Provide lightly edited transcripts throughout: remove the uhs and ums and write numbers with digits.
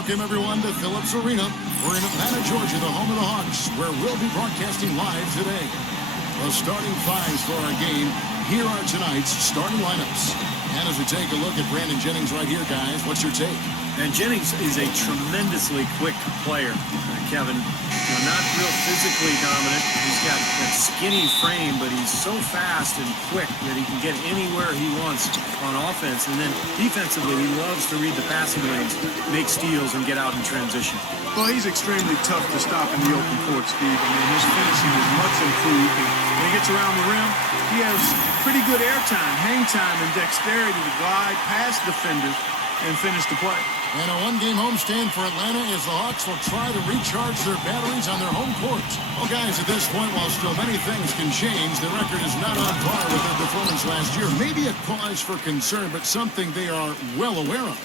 Welcome, everyone, to Phillips Arena. We're in Atlanta, Georgia, the home of the Hawks, where we'll be broadcasting live today. The starting fives for our game. Here are tonight's starting lineups. And as we take a look at Brandon Jennings right here, guys, what's your take? And Jennings is a tremendously quick player, Kevin. Not real physically dominant. He's got that skinny frame, but he's so fast and quick that he can get anywhere he wants on offense. And then defensively, he loves to read the passing lanes, make steals, and get out in transition. Well, he's extremely tough to stop in the open court, Steve. I mean, his finishing is much improved. And when he gets around the rim, he has pretty good air time, hang time, and dexterity to glide past defenders and finish the play. And a one-game homestand for Atlanta as the Hawks will try to recharge their batteries on their home court. Well, guys, at this point, while still many things can change, the record is not on par with their performance last year. Maybe a cause for concern, but something they are well aware of.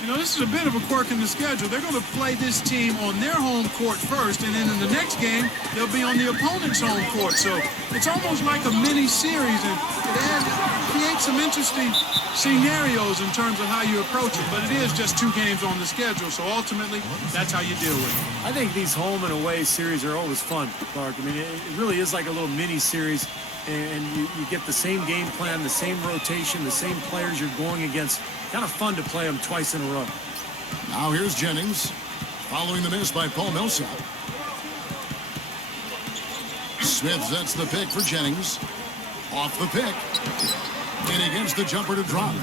You know, this is a bit of a quirk in the schedule. They're going to play this team on their home court first, and then in the next game, they'll be on the opponent's home court. So it's almost like a mini-series, and it creates some interesting scenarios in terms of how you approach it. But it is just 2 games on the schedule, so ultimately, that's how you deal with it. I think these home and away series are always fun, Clark. I mean, it really is like a little mini-series, and you get the same game plan, the same rotation, the same players you're going against. Kind of fun to play them twice in a row. Now here's Jennings, following the miss by Paul Millsap. Smith sets the pick for Jennings. Off the pick. And he gets the jumper to drop.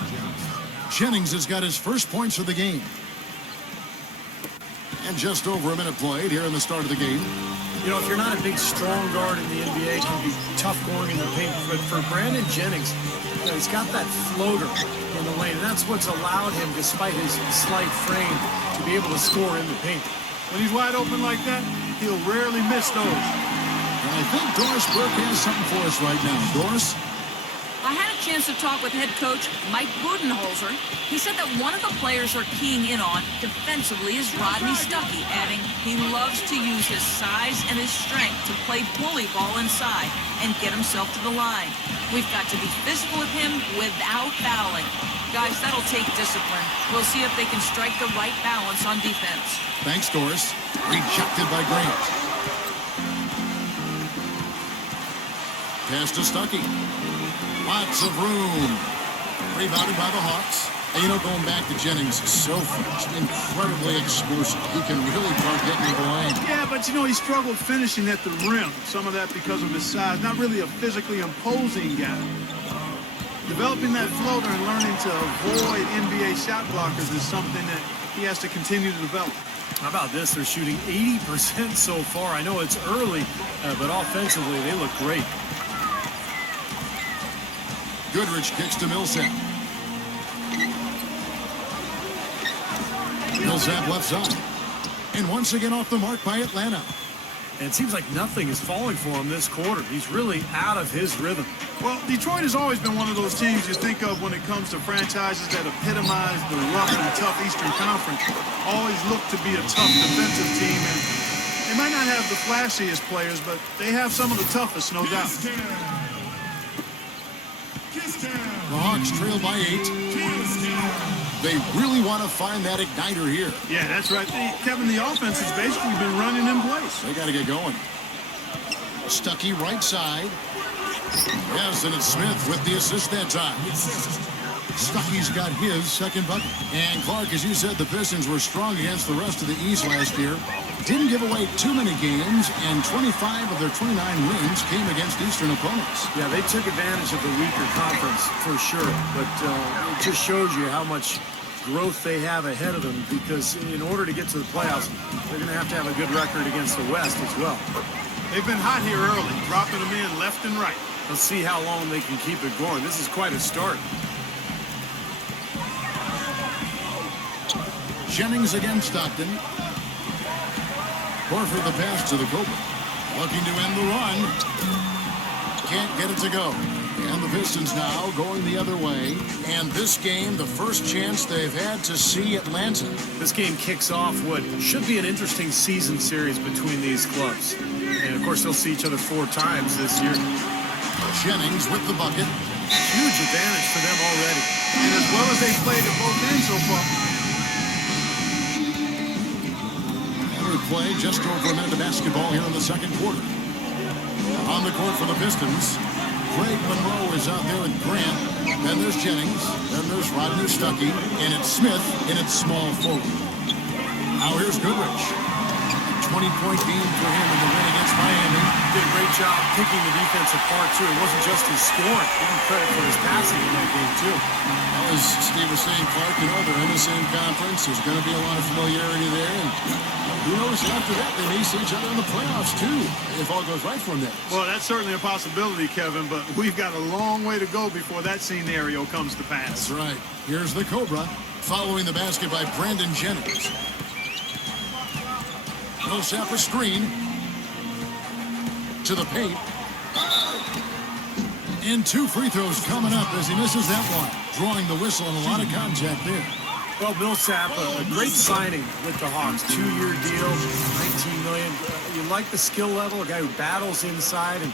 Jennings has got his first points of the game. And just over a minute played here in the start of the game. You know, if you're not a big, strong guard in the NBA, it can be tough going in the paint. But for Brandon Jennings, he's got that floater in the lane. And that's what's allowed him, despite his slight frame, to be able to score in the paint. When he's wide open like that, he'll rarely miss those. And I think Doris Burke has something for us right now. Doris? I had a chance to talk with head coach Mike Budenholzer. He said that one of the players are keying in on defensively is Rodney Stuckey, adding he loves to use his size and his strength to play bully ball inside and get himself to the line. We've got to be physical with him without fouling. Guys, that'll take discipline. We'll see if they can strike the right balance on defense. Thanks, Doris. Rejected by Grant. Pass to Stuckey. Lots of room. Rebounded by the Hawks. And, you know, going back to Jennings, so fast, incredibly explosive. He can really start getting the line. Yeah, but, you know, he struggled finishing at the rim. Some of that because of his size. Not really a physically imposing guy. Developing that floater and learning to avoid NBA shot blockers is something that he has to continue to develop. How about this? They're shooting 80% so far. I know it's early, but offensively, they look great. Goodrich kicks to Millsap. Millsap left side. And once again off the mark by Atlanta. And it seems like nothing is falling for him this quarter. He's really out of his rhythm. Well, Detroit has always been one of those teams you think of when it comes to franchises that epitomize the rough and tough Eastern Conference. Always look to be a tough defensive team. And they might not have the flashiest players, but they have some of the toughest, no doubt. The Hawks trail by 8. They really want to find that igniter here. Yeah, that's right. Kevin, the offense has basically been running in place. They got to get going. Stuckey right side. Yes, and it's Smith with the assist that time. Stuckey's got his second bucket. And Clark, as you said, the Pistons were strong against the rest of the East last year. Didn't give away too many games, and 25 of their 29 wins came against Eastern opponents. Yeah, they took advantage of the weaker conference for sure, but it just shows you how much growth they have ahead of them, because in order to get to the playoffs, they're going to have a good record against the West as well. They've been hot here early, dropping them in left and right. Let's see how long they can keep it going. This is quite a start. Jennings against Stockton. Horford the pass to the Cobra. Looking to end the run. Can't get it to go. And the Pistons now going the other way. And this game, the first chance they've had to see Atlanta. This game kicks off what should be an interesting season series between these clubs. And, of course, they'll see each other 4 times this year. Jennings with the bucket. Huge advantage for them already. And as well as they played at both ends so far. to play, just over a minute of basketball here in the second quarter. On the court for the Pistons, Craig Monroe is out there with Grant. Then there's Jennings. Then there's Rodney Stuckey. And it's Smith in its small forward. Now here's Goodrich. 20-point game for him in the win against Miami. Did a great job picking the defense apart, too. It wasn't just his scoring. Give him credit for his passing in that game, too. Well, as Steve was saying, Clark, they're in the same conference. There's going to be a lot of familiarity there. And who knows, after that, they may see each other in the playoffs, too, if all goes right for them. Well, that's certainly a possibility, Kevin, but we've got a long way to go before that scenario comes to pass. That's right. Here's the Cobra, following the basket by Brandon Jennings. Millsap a screen to the paint. And 2 free throws coming up as he misses that one. Drawing the whistle and a lot of contact there. Well, Millsap, a great signing with the Hawks. 2-year deal, $19 million. You like the skill level, a guy who battles inside. And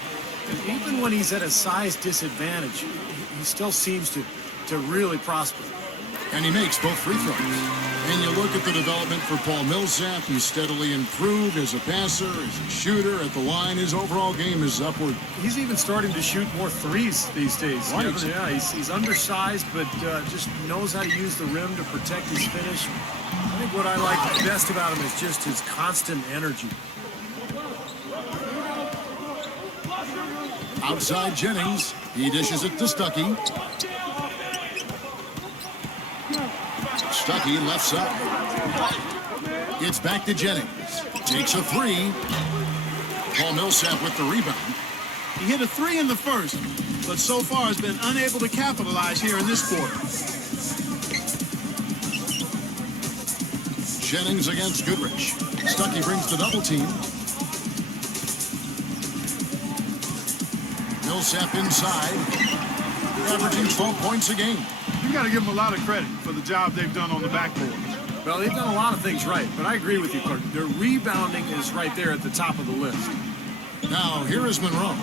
even when he's at a size disadvantage, he still seems to really prosper. And he makes both free throws. And you look at the development for Paul Millsap. He's steadily improved as a passer, as a shooter. At the line, his overall game is upward. He's even starting to shoot more threes these days. Right. Yeah, he's undersized, but just knows how to use the rim to protect his finish. I think what I like best about him is just his constant energy. Outside Jennings. He dishes it to Stuckey. Stuckey left side. It's back to Jennings. Takes a 3. Paul Millsap with the rebound. He hit a 3 in the first, but so far has been unable to capitalize here in this quarter. Jennings against Goodrich. Stuckey brings the double team. Millsap inside, averaging 12 points a game. You got to give them a lot of credit for the job they've done on the backboard. Well, they've done a lot of things right, but I agree with you, Clark. Their rebounding is right there at the top of the list. Now, here is Monroe.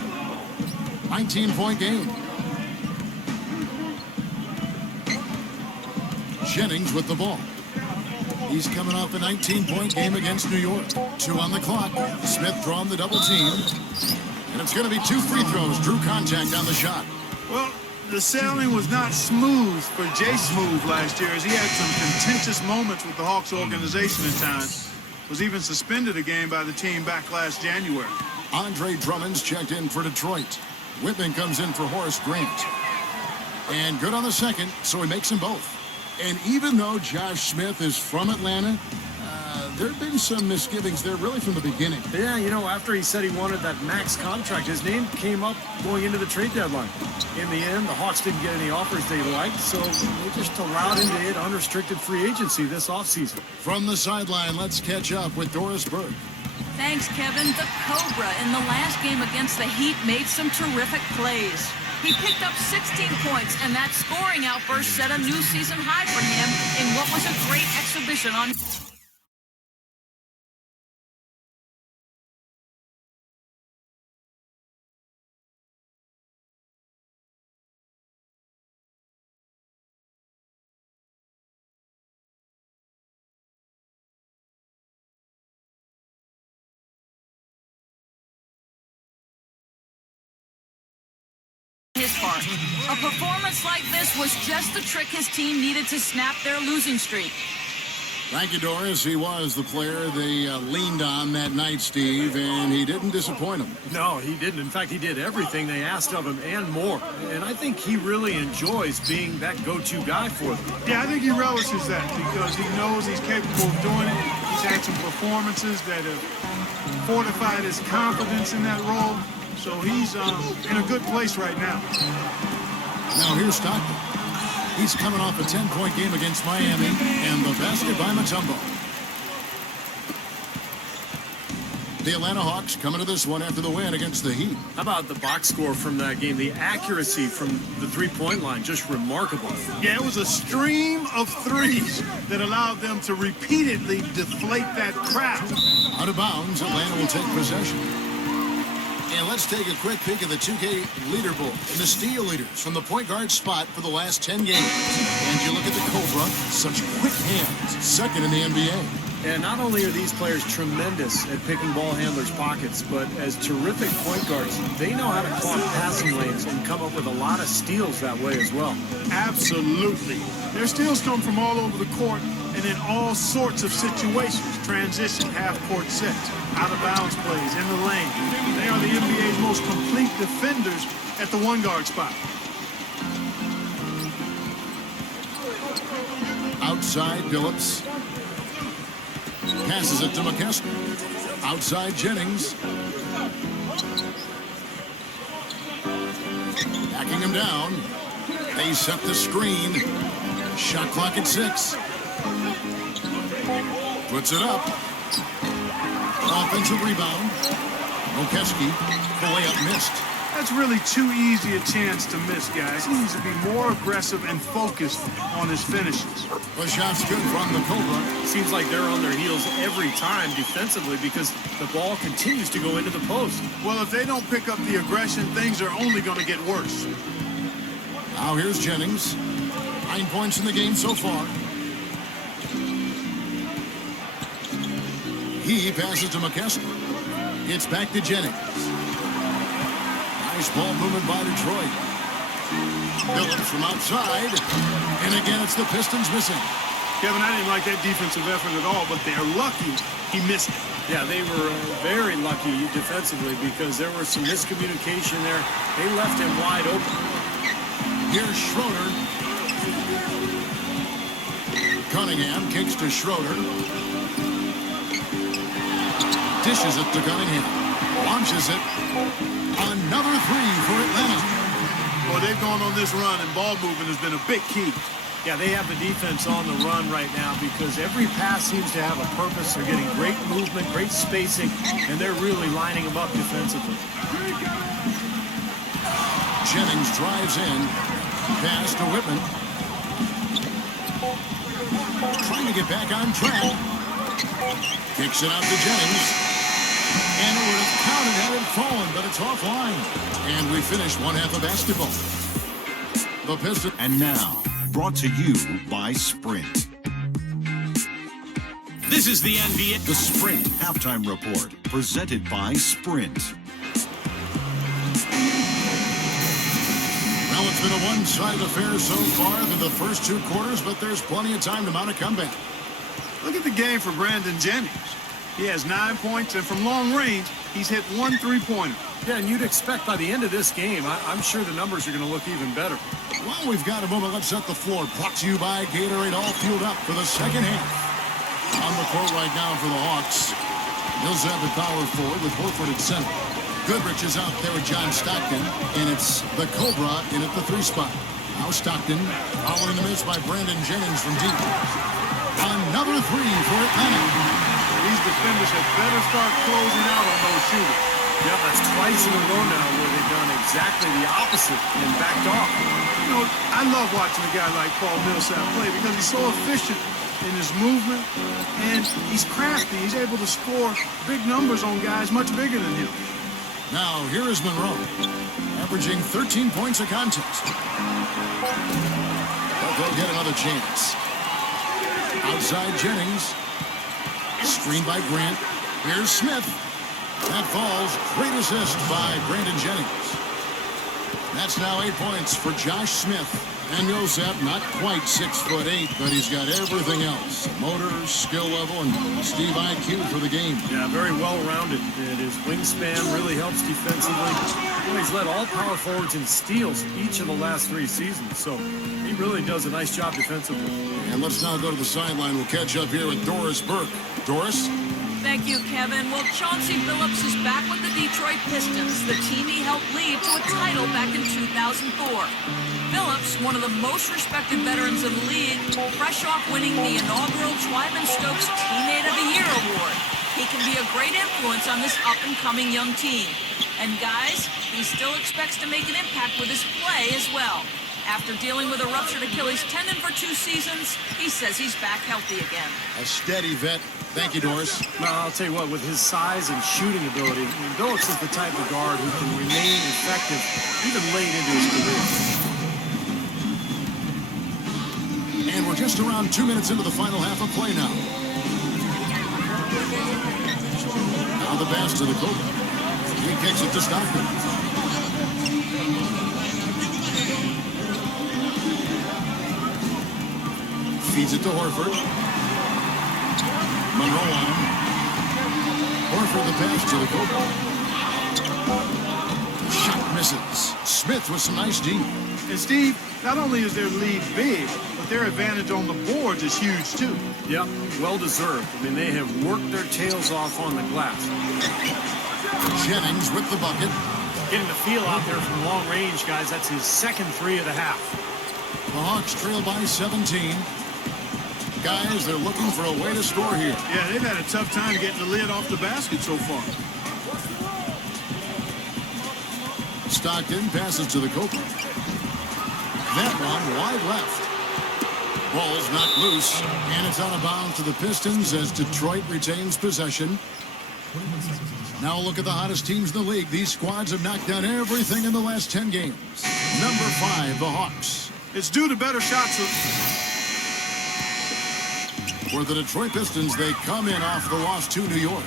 19-point game. Jennings with the ball. He's coming off a 19-point game against New York. 2 on the clock. Smith drawing the double team. And it's going to be 2 free throws. Drew contact on the shot. Well, the sailing was not smooth for Jay Smooth last year, as he had some contentious moments with the Hawks organization at times. Was even suspended a game by the team back last January. Andre Drummond's checked in for Detroit. Whitman comes in for Horace Grant. And good on the second, so he makes them both. And even though Josh Smith is from Atlanta, there have been some misgivings there really from the beginning. Yeah, after he said he wanted that max contract, his name came up going into the trade deadline. In the end, the Hawks didn't get any offers they liked, so they just allowed him to hit unrestricted free agency this offseason. From the sideline, let's catch up with Doris Burke. Thanks, Kevin. The Cobra in the last game against the Heat made some terrific plays. He picked up 16 points, and that scoring outburst set a new season high for him in what was a great exhibition on... his part. A performance like this was just the trick his team needed to snap their losing streak. Thank you, Doris. He was the player they leaned on that night, Steve, and he didn't disappoint them. No, he didn't. In fact, he did everything they asked of him and more. And I think he really enjoys being that go-to guy for them. Yeah, I think he relishes that because he knows he's capable of doing it. He's had some performances that have fortified his confidence in that role. So he's in a good place right now. Now here's Stockton. He's coming off a 10-point game against Miami, and the basket by Mutombo. The Atlanta Hawks coming to this one after the win against the Heat. How about the box score from that game? The accuracy from the three-point line, just remarkable. Yeah, it was a stream of threes that allowed them to repeatedly deflate that crowd. Out of bounds, Atlanta will take possession. And let's take a quick peek at the 2K leaderboard and the steal leaders from the point guard spot for the last 10 games. And you look at the Cobra, such quick hands, second in the NBA. And not only are these players tremendous at picking ball handlers' pockets, but as terrific point guards, they know how to clog passing lanes and come up with a lot of steals that way as well. Absolutely. Their steals come from all over the court and in all sorts of situations. Transition, half-court sets, out-of-bounds plays, in the lane. They are the NBA's most complete defenders at the one-guard spot. Outside Billups. Passes it to McKesson. Outside Jennings. Backing him down. They set the screen. Shot clock at 6. Puts it up. Offensive rebound. Mokeski. The layup missed. That's really too easy a chance to miss, guys. He needs to be more aggressive and focused on his finishes. The shot's good from the Cobra. Seems like they're on their heels every time defensively because the ball continues to go into the post. Well, if they don't pick up the aggression, things are only going to get worse. Now here's Jennings. 9 points in the game so far. He passes to McKesson. It's back to Jennings. Nice ball movement by Detroit. Billups from outside. And again, it's the Pistons missing. Kevin, I didn't like that defensive effort at all, but they're lucky he missed it. Yeah, they were very lucky defensively because there was some miscommunication there. They left him wide open. Here's Schroeder. Cunningham kicks to Schroeder. Dishes it to Cunningham. Launches it. Another three for Atlanta. Well, they've gone on this run, and ball movement has been a big key. Yeah, they have the defense on the run right now because every pass seems to have a purpose. They're getting great movement, great spacing, and they're really lining them up defensively. Jennings drives in. Pass to Whitman. Trying to get back on track. Kicks it out to Jennings. And it would have counted had it fallen, but it's offline. And we finish one half of basketball. The Pistons. And now, brought to you by Sprint. This is the NBA. The Sprint Halftime Report, presented by Sprint. Well, it's been a one-sided affair so far through the first 2 quarters, but there's plenty of time to mount a comeback. Look at the game for Brandon Jennings. He has 9 points, and from long range, he's hit 1 3-pointer. Yeah, and you'd expect by the end of this game, I'm sure the numbers are going to look even better. Well, we've got a moment. Let's set the floor. Brought to you by Gatorade, all fueled up for the second half. On the court right now for the Hawks. Millsap at power forward with Horford at center. Goodrich is out there with John Stockton, and it's the Cobra in at the 3 spot. Now Stockton, following the miss by Brandon Jennings from deep. Another 3 for Atlanta. These defenders had better start closing out on those shooters. Yeah, that's twice in a row now where they've done exactly the opposite and backed off. You know, I love watching a guy like Paul Millsap play because he's so efficient in his movement, and he's crafty. He's able to score big numbers on guys much bigger than him. Now, here is Monroe, averaging 13 points a contest. But they'll get another chance. Outside Jennings. Screen by Grant. Here's Smith. That falls. Great assist by Brandon Jennings. That's now 8 points for Josh Smith. And Millsap, not quite 6'8", but he's got everything else. Motor, skill level, and Steve IQ for the game. Yeah, very well-rounded. And his wingspan really helps defensively. He's led all power forwards in steals each of the last 3 seasons. So he really does a nice job defensively. And let's now go to the sideline. We'll catch up here with Doris Burke. Doris? Thank you, Kevin. Well, Chauncey Billups is back with the Detroit Pistons, the team he helped lead to a title back in 2004. Billups, one of the most respected veterans in the league, fresh off winning the inaugural Twyman-Stokes Teammate of the Year award. He can be a great influence on this up-and-coming young team. And guys, he still expects to make an impact with his play as well. After dealing with a ruptured Achilles tendon for 2 seasons, he says he's back healthy again. A steady vet. Thank you, Doris. Well, I'll tell you what, with his size and shooting ability, Billups is the type of guard who can remain effective even late into his career. And we're just around 2 minutes into the final half of play now. Now the pass to the Cobra. He kicks it to Stockton. Feeds it to Horford. Monroe on him. Horford the pass to the Cobra. Shot misses. Smith with some nice D. And Steve, not only is their lead big, but their advantage on the boards is huge too. Yep, well deserved. I mean, they have worked their tails off on the glass. Jennings with the bucket. Getting the feel out there from long range, guys. That's his second three of the half. The Hawks trail by 17. Guys, they're looking for a way to score here. Yeah, they've had a tough time getting the lid off the basket so far. Stockton passes to the Cobra. That one wide left. Ball's knocked loose, and it's out of bounds to the Pistons as Detroit retains possession. Now look at the hottest teams in the league. These squads have knocked down everything in the last 10 games. Number 5, the Hawks. It's due to better shots. For the Detroit Pistons, they come in off the loss to New York.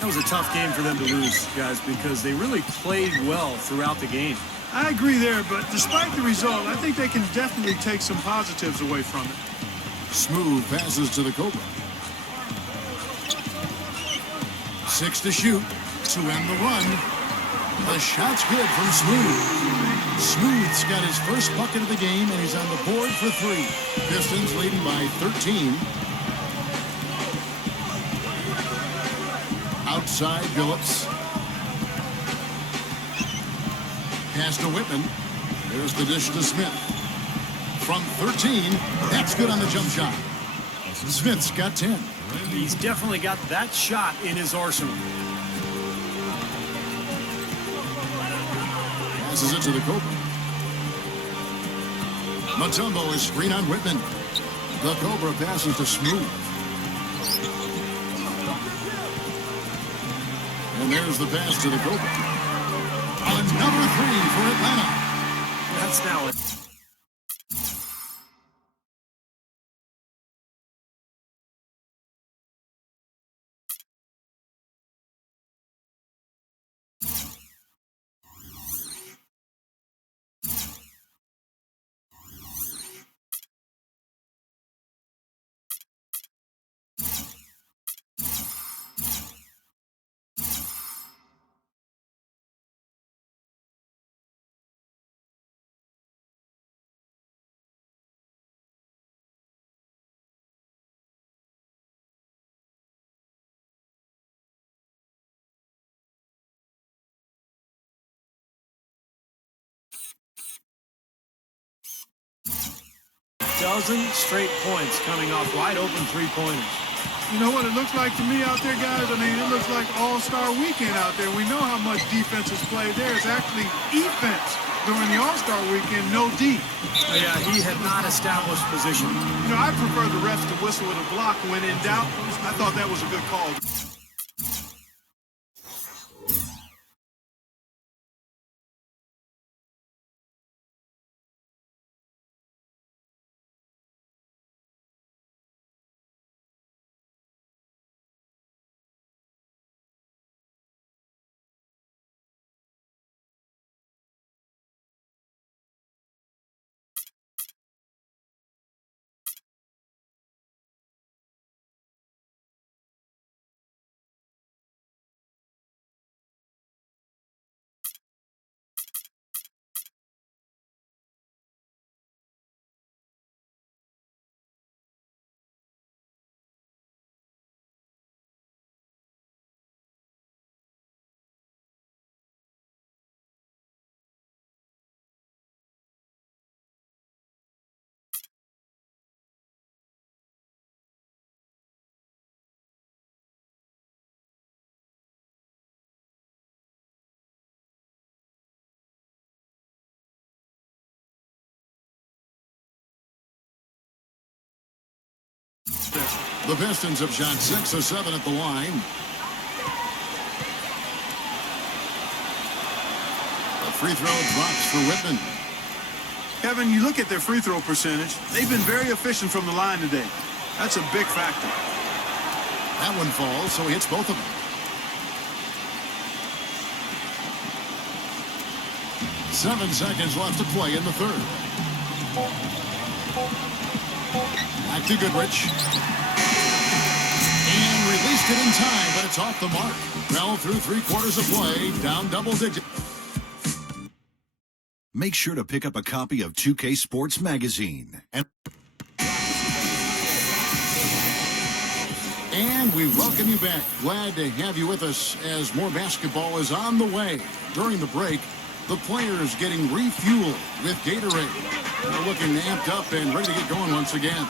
That was a tough game for them to lose, guys, because they really played well throughout the game. I agree there, but despite the result, I think they can definitely take some positives away from it. Smooth passes to the Cobra. 6 to shoot to end the run. The shot's good from Smooth. Smooth's got his first bucket of the game, and he's on the board for 3. Pistons leading by 13. Outside Billups. Pass to Whitman. There's the dish to Smith. From 13, that's good on the jump shot. Smith's got 10. He's definitely got that shot in his arsenal. Passes it to the Cobra. Mutombo is screen on Whitman. The Cobra passes to Smooth. And there's the pass to the Cobra. Another 3 for Atlanta. That's now it. Dozen straight points coming off wide open three-pointers. You know what it looks like to me out there, guys? I mean, it looks like all-star weekend out there. We know how much defense is played there. It's actually defense during the all-star weekend, no D. Yeah, he had not established position. You know, I prefer the refs to whistle with a block when in doubt. I thought that was a good call. The Pistons have shot 6 of 7 at the line. The free throw drops for Whitman. Kevin, you look at their free throw percentage. They've been very efficient from the line today. That's a big factor. That one falls, so he hits both of them. 7 seconds left to play in the third. Back to Goodrich. And released it in time, but it's off the mark. Well, through 3/4 of play, down double digits. Make sure to pick up a copy of 2K Sports Magazine. And we welcome you back. Glad to have you with us as more basketball is on the way. During the break, the players getting refueled with Gatorade. They're looking amped up and ready to get going once again.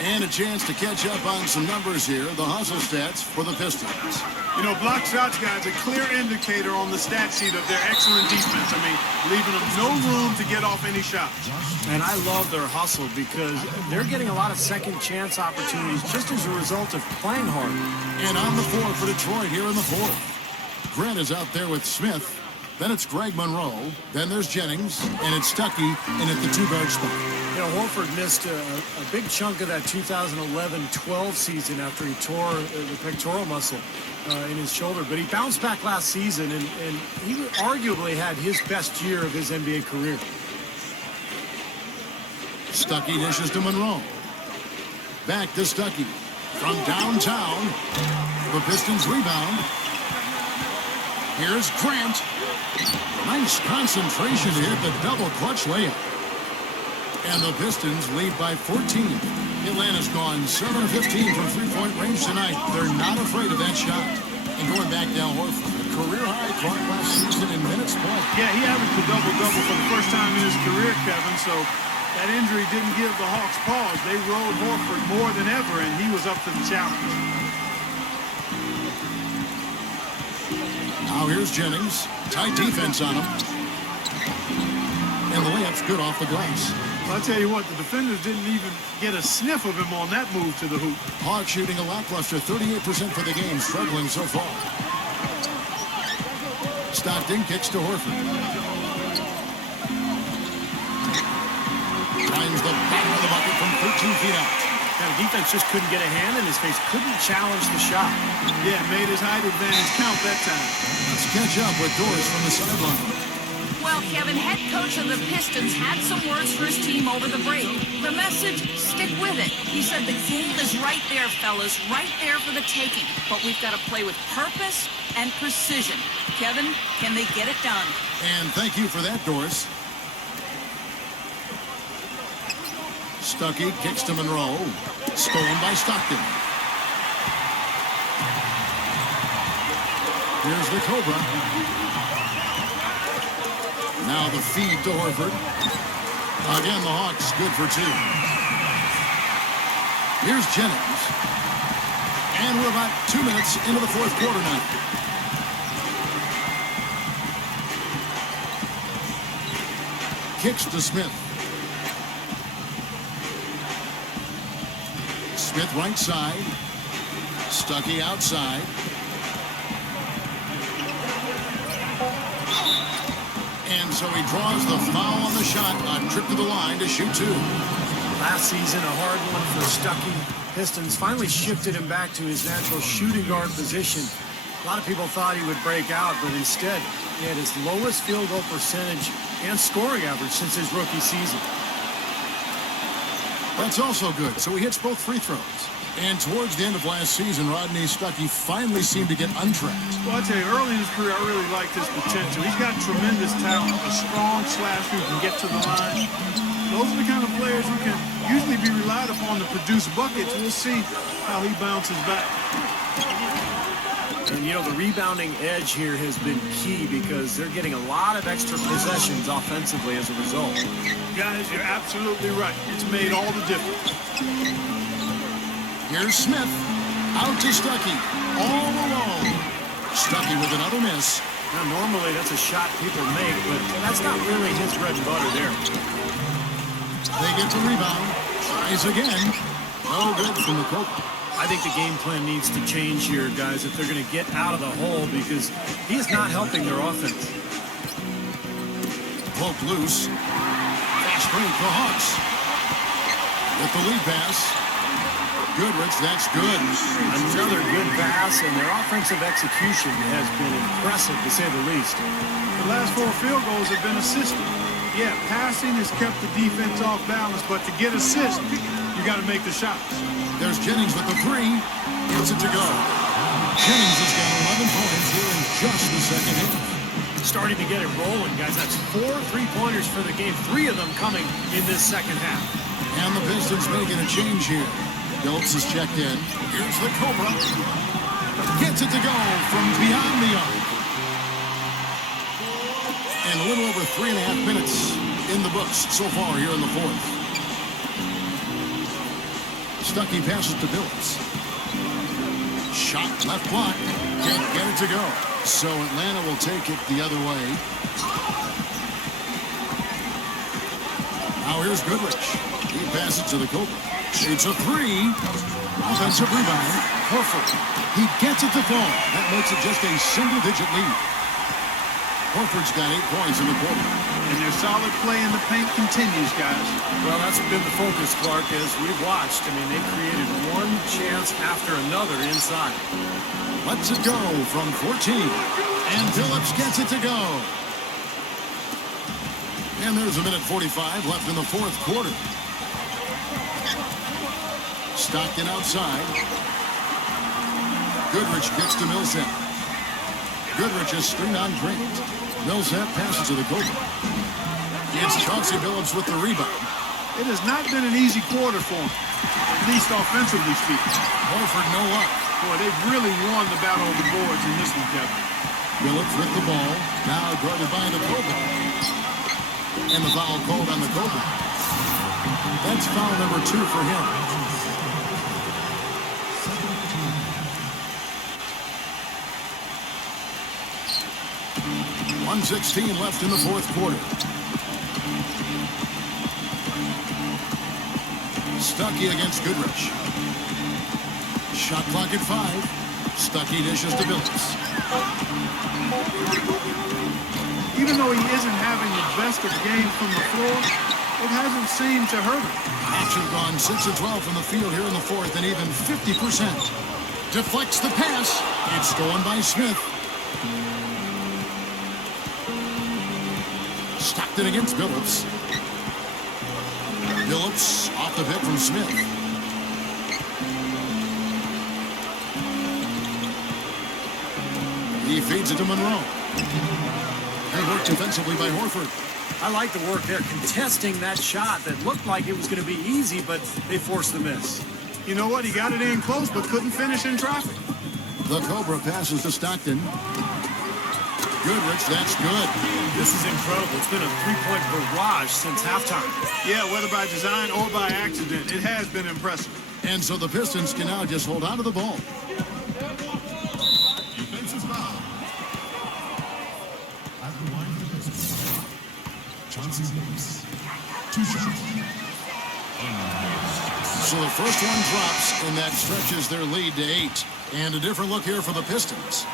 And a chance to catch up on some numbers here, the hustle stats for the Pistons. You know, block shots, guys, a clear indicator on the stat sheet of their excellent defense. I mean, leaving them no room to get off any shots. And I love their hustle because they're getting a lot of second chance opportunities just as a result of playing hard. And on the floor for Detroit here in the fourth. Grant is out there with Smith. Then it's Greg Monroe. Then there's Jennings. And it's Stuckey in at the 2-guard spot. You know, Horford missed a big chunk of that 2011-12 season after he tore the pectoral muscle in his shoulder. But he bounced back last season, and he arguably had his best year of his NBA career. Stuckey dishes to Monroe. Back to Stuckey. From downtown, the Pistons rebound. Here's Grant. Nice concentration to hit the double clutch layup. And the Pistons lead by 14. Atlanta's gone 7 of 15 from three-point range tonight. They're not afraid of that shot. And going back down, Horford, a career-high Clark last season in minutes played. Yeah, he averaged a double-double for the first time in his career, Kevin, so that injury didn't give the Hawks pause. They rode Horford more than ever, and he was up to the challenge. Now here's Jennings. Tight defense on him. And the layup's good off the glass. I'll tell you what, the defenders didn't even get a sniff of him on that move to the hoop. Hawks shooting a lackluster 38% for the game, struggling so far. Stockton kicks to Horford. Finds the bottom of the bucket from 13 feet out. Now, the defense just couldn't get a hand in his face, couldn't challenge the shot. Yeah, made his height advantage count that time. Let's catch up with Doris from the sideline. Well, Kevin, head coach of the Pistons had some words for his team over the break. The message, stick with it. He said the game is right there, fellas, right there for the taking. But we've got to play with purpose and precision. Kevin, can they get it done? And thank you for that, Doris. Stuckey kicks to Monroe. Stolen by Stockton. Here's the Cobra. Now the feed to Horford. Again, the Hawks good for 2. Here's Jennings. And we're about 2 minutes into the fourth quarter now. Kicks to Smith. Smith right side. Stuckey outside. And so he draws the foul on the shot on trip to the line to shoot 2. Last season, a hard one for Stuckey. Pistons finally shifted him back to his natural shooting guard position. A lot of people thought he would break out, but instead, he had his lowest field goal percentage and scoring average since his rookie season. That's also good. So he hits both free throws. And towards the end of last season, Rodney Stuckey finally seemed to get untrapped. Well, I tell you, early in his career, I really liked his potential. He's got tremendous talent, a strong slasher who can get to the line. Those are the kind of players who can usually be relied upon to produce buckets. We'll see how he bounces back. And, you know, the rebounding edge here has been key because they're getting a lot of extra possessions offensively as a result. Guys, you're absolutely right. It's made all the difference. Here's Smith. Out to Stuckey. All alone. Stuckey with another miss. Now, normally that's a shot people make, but that's not really his bread and butter there. They get the rebound. Tries again. No good from the Cobra. I think the game plan needs to change here, guys, if they're going to get out of the hole because he is not helping their offense. Poke loose. Fast break for Hawks. With the lead pass. Goodrich, that's good. Another good pass, and their offensive execution has been impressive, to say the least. The last 4 field goals have been assisted. Yeah, passing has kept the defense off balance, but to get assists, you got to make the shots. There's Jennings with the 3. Gets it to go. Jennings has got 11 points here in just the second half. Starting to get it rolling, guys. That's 4 3-pointers for the game. 3 of them coming in this second half. And the Pistons making a change here. Phillips is checked in. Here's the Cobra. Gets it to go from beyond the arc. And a little over 3.5 minutes in the books so far here in the fourth. Stuckey passes to Phillips. Shot left block. Can't get it to go. So Atlanta will take it the other way. Now here's Goodrich. He passes to the Cobra. Shoots a 3. Offensive rebound. Horford. He gets it to fall. That makes it just a single-digit lead. Horford's got 8 points in the quarter. And their solid play in the paint continues, guys. Well, that's been the focus, Clark, as we've watched. I mean, they created one chance after another inside. Lets it go from 14. And Phillips gets it to go. And there's a minute 45 left in the fourth quarter. Stockton outside. Goodrich gets to Millsap. Goodrich is screen on Grant. Millsap passes to the Cobra. It's Chauncey Billups with the rebound. It has not been an easy quarter for them, at least offensively speaking. Horford no luck. Boy, they've really won the battle of the boards in this one, Kevin. Billups with the ball. Now guarded by the Cobra. And the foul called on the Cobra. That's foul number 2 for him. .116 left in the fourth quarter. Stuckey against Goodrich. Shot clock at 5. Stuckey dishes to Billups. Even though he isn't having the best of games from the floor, it hasn't seemed to hurt him. Action gone 6 of 12 from the field here in the fourth, and even 50%. Deflects the pass. It's stolen by Smith. Stockton against Billups. Billups off the hit from Smith. He feeds it to Monroe. Good work defensively by Horford. I like the work there, contesting that shot that looked like it was going to be easy, but they forced the miss. You know what? He got it in close, but couldn't finish in traffic. The Cobra passes to Stockton. Goodrich, that's good. This is incredible. It's been a 3-point barrage since halftime. Yeah, whether by design or by accident, it has been impressive. And so the Pistons can now just hold on to the ball. Defensive foul. At the line for the Pistons. Chauncey Billups. 2 shots. So the first one drops, and that stretches their lead to 8. And a different look here for the Pistons.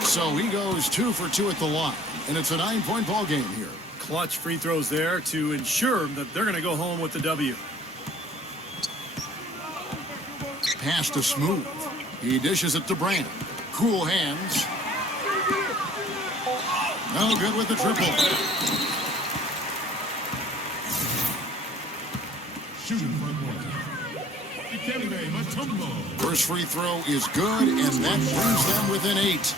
So he goes 2 for 2 at the line, and it's a 9-point ball game here. Clutch free throws there to ensure that they're going to go home with the W. Pass to Smooth. He dishes it to Brand. Cool hands. No good with the triple. Shooting front court. Dikembe Mutombo. First free throw is good, and that brings them within 8.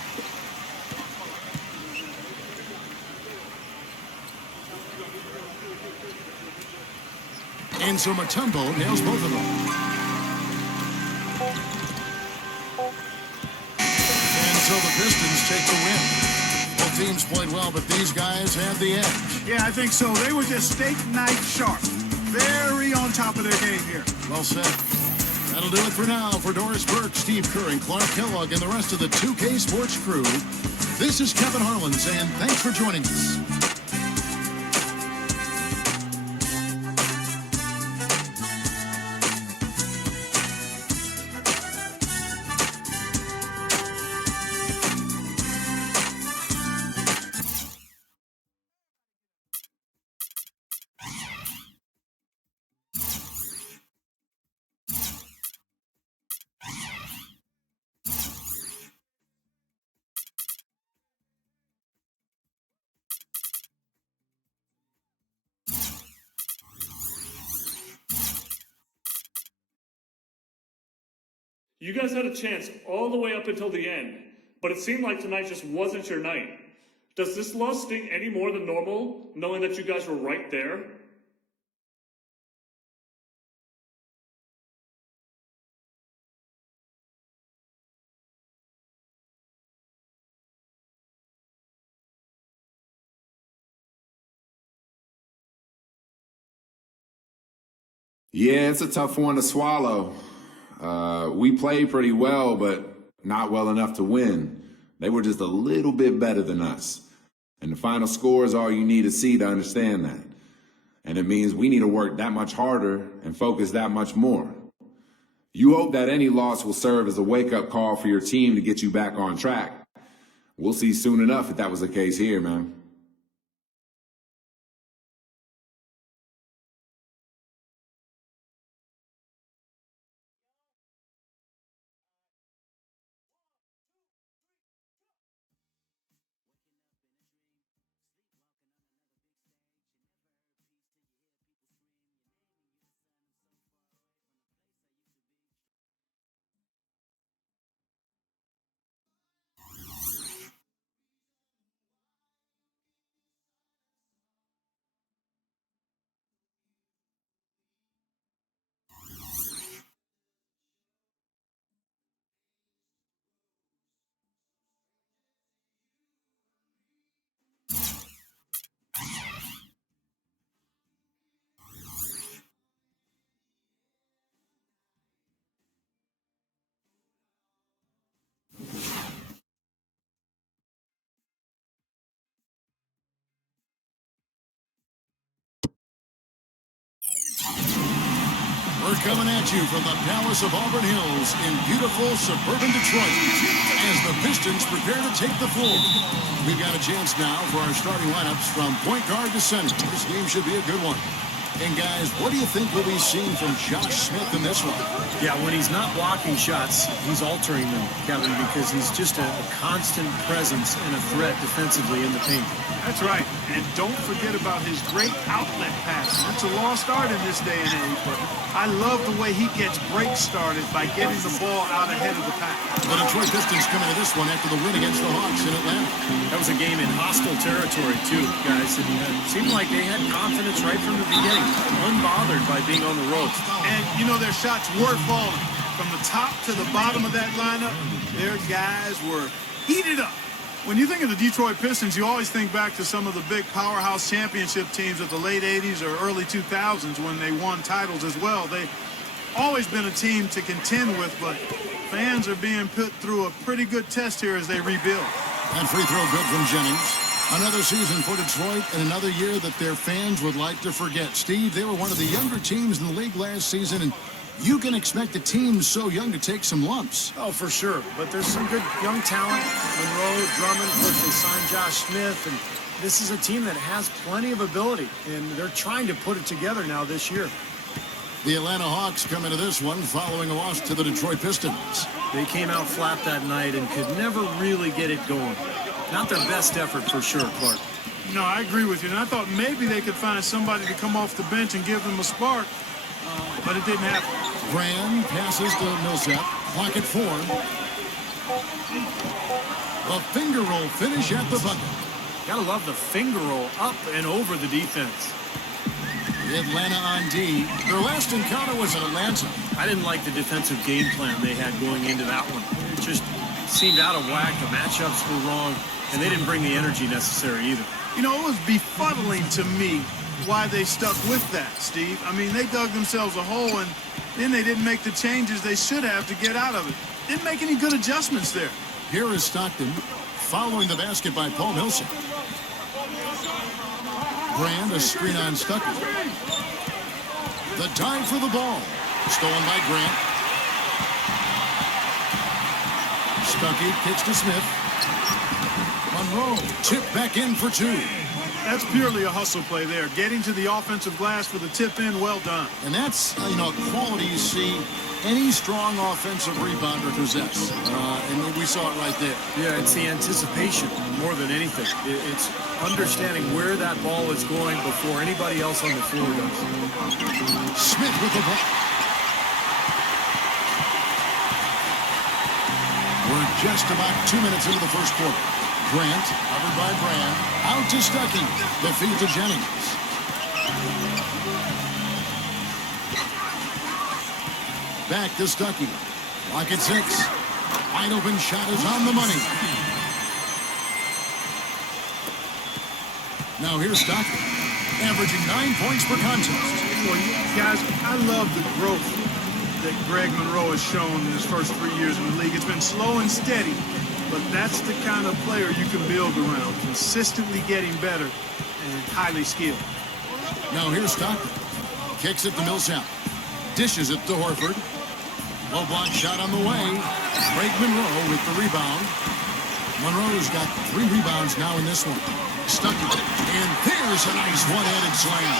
And so Mutombo nails both of them. And so the Pistons take the win. Both teams played well, but these guys had the edge. Yeah, I think so. They were just steak knife sharp. Very on top of their game here. Well said. That'll do it for now. For Doris Burke, Steve Kerr, and Clark Kellogg, and the rest of the 2K Sports crew, this is Kevin Harlan saying thanks for joining us. You guys had a chance all the way up until the end, but it seemed like tonight just wasn't your night. Does this loss sting any more than normal, knowing that you guys were right there? Yeah, it's a tough one to swallow. We played pretty well, but not well enough to win. They were just a little bit better than us. And the final score is all you need to see to understand that. And it means we need to work that much harder and focus that much more. You hope that any loss will serve as a wake-up call for your team to get you back on track. We'll see soon enough if that was the case here, man. We're coming at you from the Palace of Auburn Hills in beautiful suburban Detroit as the Pistons prepare to take the floor. We've got a chance now for our starting lineups from point guard to center. This game should be a good one. And guys, what do you think we'll be seeing from Josh Smith in this one? Yeah, when he's not blocking shots, he's altering them, Kevin, because he's just a constant presence and a threat defensively in the paint. That's right. And don't forget about his great outlet pass. It's a lost art in this day and age, but I love the way he gets breaks started by getting the ball out ahead of the pack. The Detroit Pistons come into this one after the win against the Hawks in Atlanta. That was a game in hostile territory, too, guys. And it seemed like they had confidence right from the beginning, unbothered by being on the ropes. And, you know, their shots were falling. From the top to the bottom of that lineup, their guys were heated up. When you think of the Detroit Pistons, you always think back to some of the big powerhouse championship teams of the late 80s or early 2000s when they won titles as well. They've always been a team to contend with, but fans are being put through a pretty good test here as they rebuild. And free throw good from Jennings. Another season for Detroit and another year that their fans would like to forget. Steve, they were one of the younger teams in the league last season, and you can expect a team so young to take some lumps. Oh, for sure. But there's some good young talent. Monroe, Drummond, of course, they signed Josh Smith, and this is a team that has plenty of ability, and they're trying to put it together now this year. The Atlanta Hawks come into this one following a loss to the Detroit Pistons. They came out flat that night and could never really get it going. Not their best effort for sure, Clark. No, I agree with you. And I thought maybe they could find somebody to come off the bench and give them a spark, but it didn't happen. Graham passes to Millsap. Clock at 4. A finger roll finish at the bucket. Gotta love the finger roll up and over the defense. Atlanta on D. Their last encounter was in Atlanta. I didn't like the defensive game plan they had going into that one. It just seemed out of whack. The matchups were wrong, and they didn't bring the energy necessary either. You know, it was befuddling to me why they stuck with that, Steve. I mean, they dug themselves a hole, and then they didn't make the changes they should have to get out of it. Didn't make any good adjustments there. Here is Stockton following the basket by Paul Millsap. Brand, a screen on Stuckey. The dive for the ball. Stolen by Grant. Stuckey kicks to Smith. Monroe tipped back in for 2. That's purely a hustle play there. Getting to the offensive glass for the tip in, well done. And that's, a quality you see any strong offensive rebounder possess. And we saw it right there. Yeah, it's the anticipation more than anything. It's understanding where that ball is going before anybody else on the floor does. Smith with the ball. just about 2 minutes into the first quarter. Grant, covered by Brand, out to Stuckey. The feed to Jennings. Back to Stuckey. Lock at 6. Wide open shot is on the money. Now here's Stuckey, averaging 9 points per contest. Well, guys, I love the growth that Greg Monroe has shown in his first 3 years in the league. It's been slow and steady, but that's the kind of player you can build around. Consistently getting better and highly skilled. Now here's Stockton. Kicks it to Millsap. Dishes it to Horford. Low block shot on the way. Greg Monroe with the rebound. Monroe's got 3 rebounds now in this one. Stuckey. And there's a nice one-handed slam.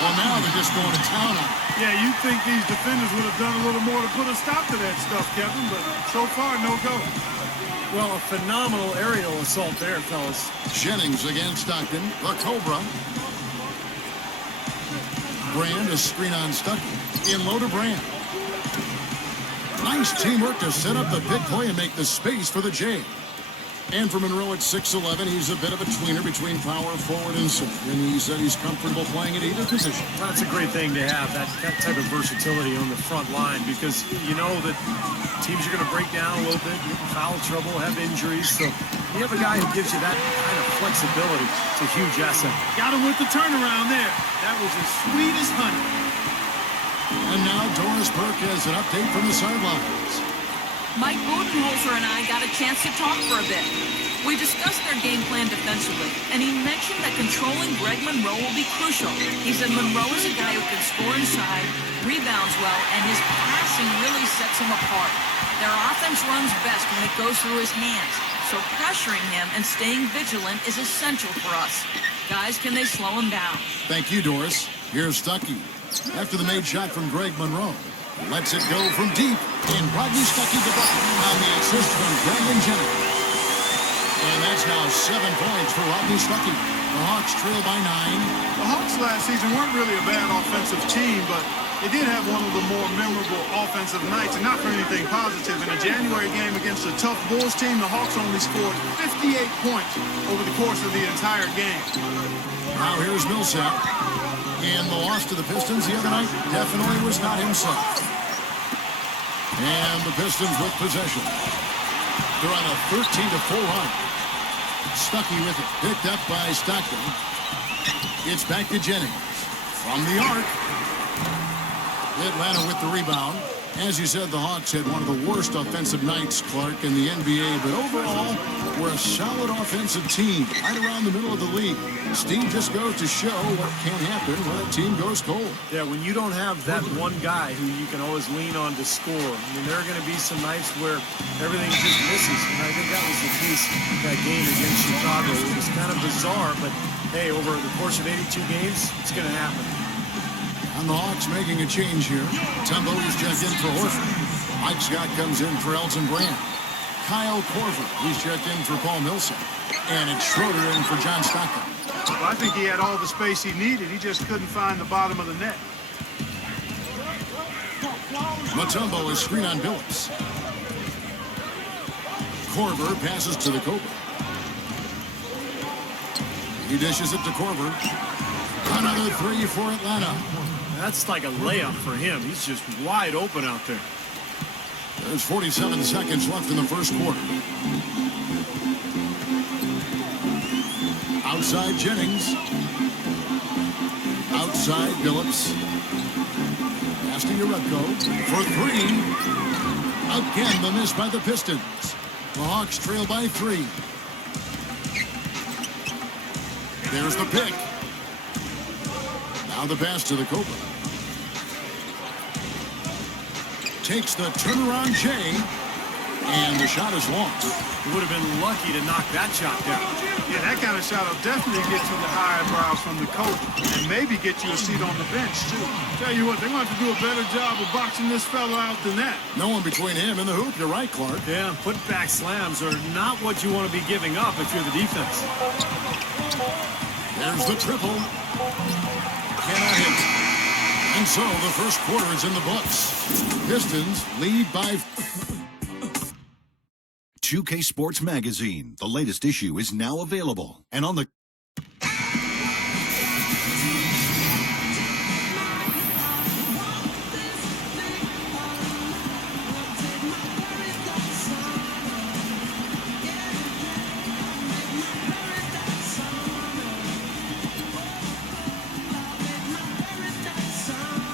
Well, now they're just going to town on it. Yeah, you'd think these defenders would have done a little more to put a stop to that stuff, Kevin, but so far, no go. Well, a phenomenal aerial assault there, fellas. Jennings against Stockton. The Cobra. Brand, a screen on Stuckey. In low to Brand. Nice teamwork to set up the big play and make the space for the J. And for Monroe at 6'11", he's a bit of a tweener between power forward and center. And he said he's comfortable playing at either position. That's a great thing to have, that type of versatility on the front line, because you know that teams are going to break down a little bit, get in foul trouble, have injuries. So you have a guy who gives you that kind of flexibility. It's a huge asset. Got him with the turnaround there. That was as sweet as honey. And now Doris Burke has an update from the sidelines. Mike Budenholzer and I got a chance to talk for a bit. We discussed their game plan defensively, and he mentioned that controlling Greg Monroe will be crucial. He said Monroe is a guy who can score inside, rebounds well, and his passing really sets him apart. Their offense runs best when it goes through his hands, so pressuring him and staying vigilant is essential for us. Guys, can they slow him down? Thank you, Doris. Here's Stuckey. After the made shot from Greg Monroe. Lets it go from deep. And Rodney Stuckey the bucket on the assist from Greg and Jennings. And that's now 7 points for Rodney Stuckey. The Hawks trail by 9. The Hawks last season weren't really a bad offensive team, but they did have one of the more memorable offensive nights, and not for anything positive. In a January game against a tough Bulls team, the Hawks only scored 58 points over the course of the entire game. Now here's Millsap. And the loss to the Pistons the other night definitely was not himself. And the Pistons with possession. They're on a 13-4 run. Stuckey with it. Picked up by Stockton. It's back to Jennings. From the arc. Atlanta with the rebound. As you said, the Hawks had one of the worst offensive nights, Clark, in the NBA. But overall, we're a solid offensive team right around the middle of the league. Steve just goes to show what can happen when a team goes cold. Yeah, when you don't have that one guy who you can always lean on to score, I mean, there are going to be some nights where everything just misses. And I think that was the case that game against Chicago. It was kind of bizarre, but hey, over the course of 82 games, it's going to happen. And the Hawks making a change here. Tumbo is checked in for Horford. Mike Scott comes in for Elton Brand. Kyle Korver, he's checked in for Paul Millsap. And it's Schroeder in for John Stockton. Well, I think he had all the space he needed. He just couldn't find the bottom of the net. Mutombo is screen on Billups. Korver passes to the Cobra. He dishes it to Korver. Another 3 for Atlanta. That's like a layup for him. He's just wide open out there. There's 47 seconds left in the first quarter. Outside Jennings. Outside Billups. Pass to Urepko for 3. Again, the miss by the Pistons. The Hawks trail by 3. There's the pick. Now the pass to the Cobra. Takes the turnaround J, and the shot is long. He would have been lucky to knock that shot down. Yeah, that kind of shot will definitely get you the high eyebrows from the coach and maybe get you a seat on the bench, too. Tell you what, they're going to have to do a better job of boxing this fella out than that. No one between him and the hoop. You're right, Clark. Yeah, put-back slams are not what you want to be giving up if you're the defense. There's the triple. Cannot hit. And so the first quarter is in the books. Pistons lead by FBU2K Sports Magazine. The latest issue is now available. And on the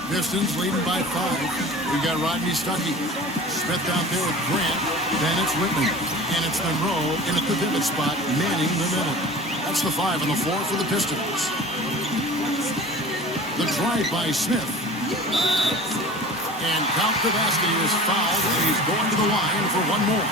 Pistons leading by 5. We got Rodney Stuckey. Smith out there with Grant. Then it's Whitman. And it's Monroe in at the pivot spot, manning the middle. That's the 5 on the floor for the Pistons. The drive by Smith. And count the basket. He is fouled, and he's going to the line for one more.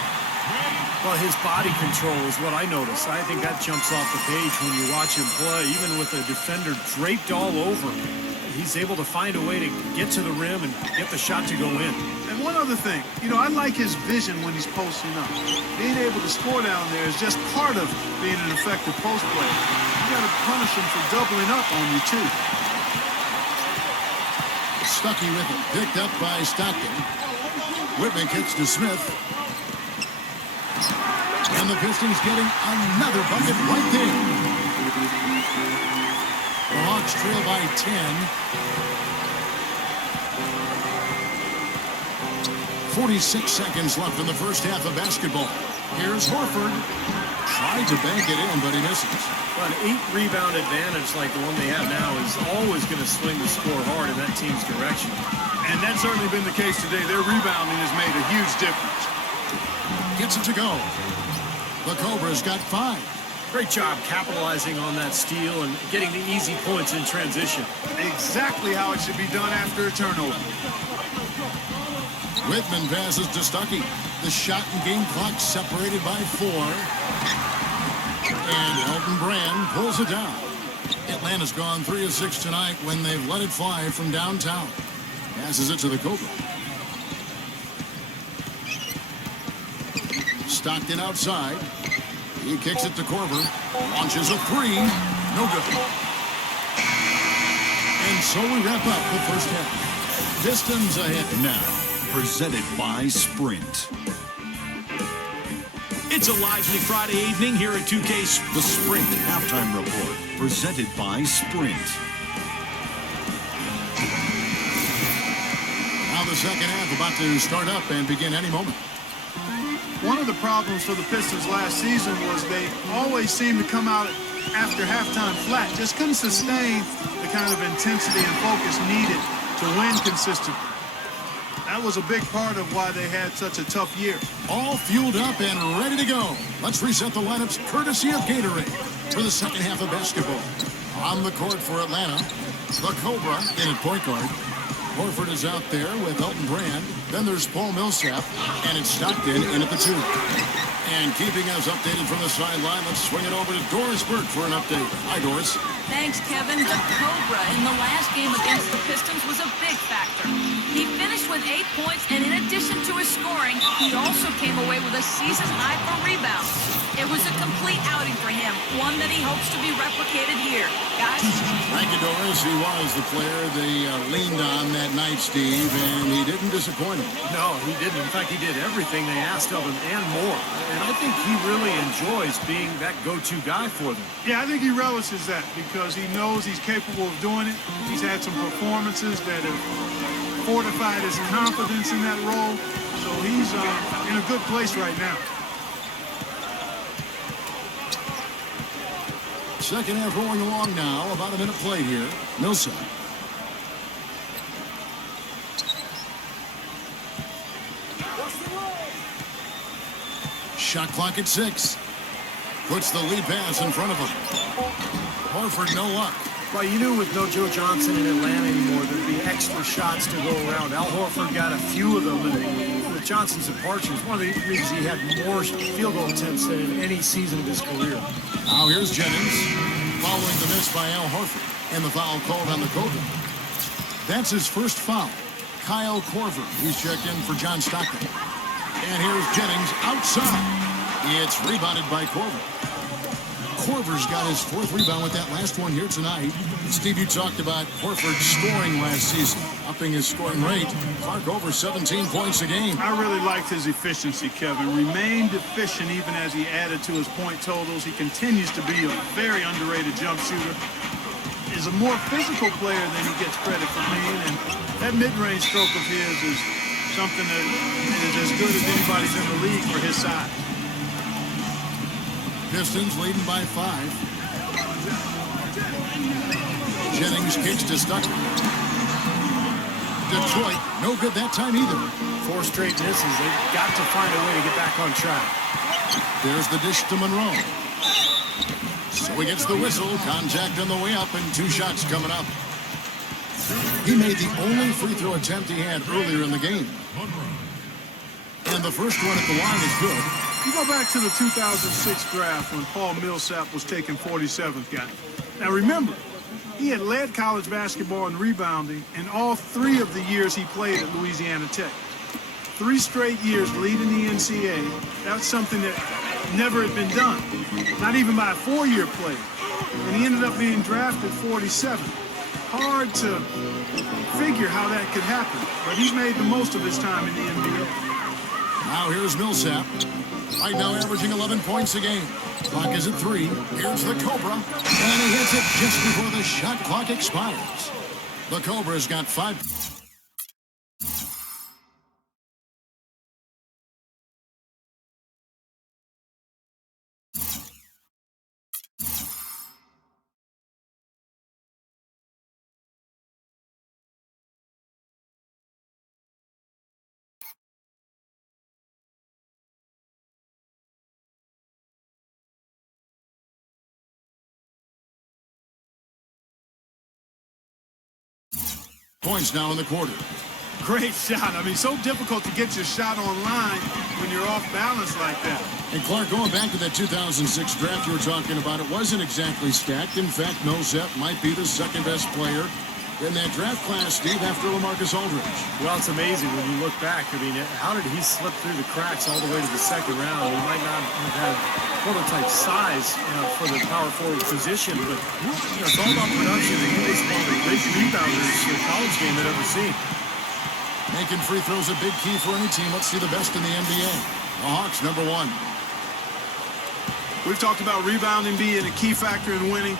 Well, his body control is what I notice. I think that jumps off the page when you watch him play, even with the defender draped all over him. He's able to find a way to get to the rim and get the shot to go in. And one other thing, you know, I like his vision when he's posting up. Being able to score down there is just part of being an effective post player. You got to punish him for doubling up on you, too. Stuckey with it, picked up by Stockton. Whitman kicks to Smith. And the Pistons getting another bucket right there. The Hawks trail by 10. 46 seconds left in the first half of basketball. Here's Horford. Tried to bank it in, but he misses. Well, an 8-rebound advantage like the one they have now is always going to swing the score hard in that team's direction. And that's certainly been the case today. Their rebounding has made a huge difference. Gets it to go. The Cobras got 5. Great job capitalizing on that steal and getting the easy points in transition. Exactly how it should be done after a turnover. Whitman passes to Stuckey. The shot and game clock separated by 4. And Elton Brand pulls it down. Atlanta's gone 3 of 6 tonight when they've let it fly from downtown. Passes it to the Cobra. Stockton outside. He kicks it to Korver. Launches a 3. No good. And so we wrap up the first half. Pistons ahead. now, presented by Sprint. It's a lively Friday evening here at 2K's The Sprint Halftime Report, presented by Sprint. Now the second half about to start up and begin any moment. One of the problems for the Pistons last season was they always seemed to come out after halftime flat. Just couldn't sustain the kind of intensity and focus needed to win consistently. That was a big part of why they had such a tough year. All fueled up and ready to go. Let's reset the lineups courtesy of Gatorade for the second half of basketball. On the court for Atlanta, the Cobra in at point guard. Horford is out there with Elton Brand. Then there's Paul Millsap, and it's Stockton in at the 2. And keeping us updated from the sideline, let's swing it over to Doris Burke for an update. Hi, Doris. Thanks, Kevin. The Cobra in the last game against the Pistons was a big factor. He finished with 8 points, and in addition to his scoring, he also came away with a season high for rebounds. It was a complete outing for him, one that he hopes to be replicated here. Guys? Thank you, Doris. He was the player they leaned on that night, Steve, and he didn't disappoint him. No, he didn't. In fact, he did everything they asked of him and more. And I think he really enjoys being that go-to guy for them. Yeah, I think he relishes that because he knows he's capable of doing it. He's had some performances that have fortified his confidence in that role. So he's in a good place right now. Second half rolling along now. About a minute played here. Millsap. Shot clock at 6. Puts the lead pass in front of him. Horford, no luck. Well, you knew with no Joe Johnson in Atlanta anymore, there'd be extra shots to go around. Al Horford got a few of them, and with Johnson's departure, it's one of the reasons he had more field goal attempts than in any season of his career. Now here's Jennings, following the miss by Al Horford, and the foul called on the Cobra. That's his first foul. Kyle Korver, he's checked in for John Stockton. And here's Jennings outside. It's rebounded by Korver. Korver's got his 4th rebound with that last one here tonight. Steve, you talked about Horford scoring last season, upping his scoring rate. Clark over 17 points a game. I really liked his efficiency, Kevin. Remained efficient even as he added to his point totals. He continues to be a very underrated jump shooter. Is a more physical player than he gets credit for being, and that mid-range stroke of his is something that is as good as anybody's in the league for his size. Pistons leading by 5. Jennings kicks to Stuckey. Detroit, no good that time either. 4 straight misses. They've got to find a way to get back on track. There's the dish to Monroe. So he gets the whistle, contact on the way up, and 2 shots coming up. He made the only free throw attempt he had earlier in the game. And the first one at the line is good. You go back to the 2006 draft when Paul Millsap was taken 47th guy. Now remember, he had led college basketball in rebounding in all 3 of the years he played at Louisiana Tech. 3 straight years leading the NCAA. That's something that never had been done, not even by a 4-year player. And he ended up being drafted 47th. Hard to figure how that could happen, but he's made the most of his time in the NBA. Now here's Millsap. Right now averaging 11 points a game. Clock is at 3. Here's the Cobra. And he hits it just before the shot clock expires. The Cobra's got 5. Points now in the quarter. Great shot. I mean, so difficult to get your shot on line when you're off balance like that. And Clark, going back to that 2006 draft you were talking about, it wasn't exactly stacked. In fact, Millsap might be the 2nd best player in that draft class, Steve, after LaMarcus Aldridge. Well, it's amazing when you look back. I mean, how did he slip through the cracks all the way to the 2nd round? He might not have had prototype size for the power forward position, but it's all about production. And he was one of the great rebounders the college game had ever seen. Making free throws a big key for any team. Let's see the best in the NBA. The Hawks, number 1. We've talked about rebounding being a key factor in winning.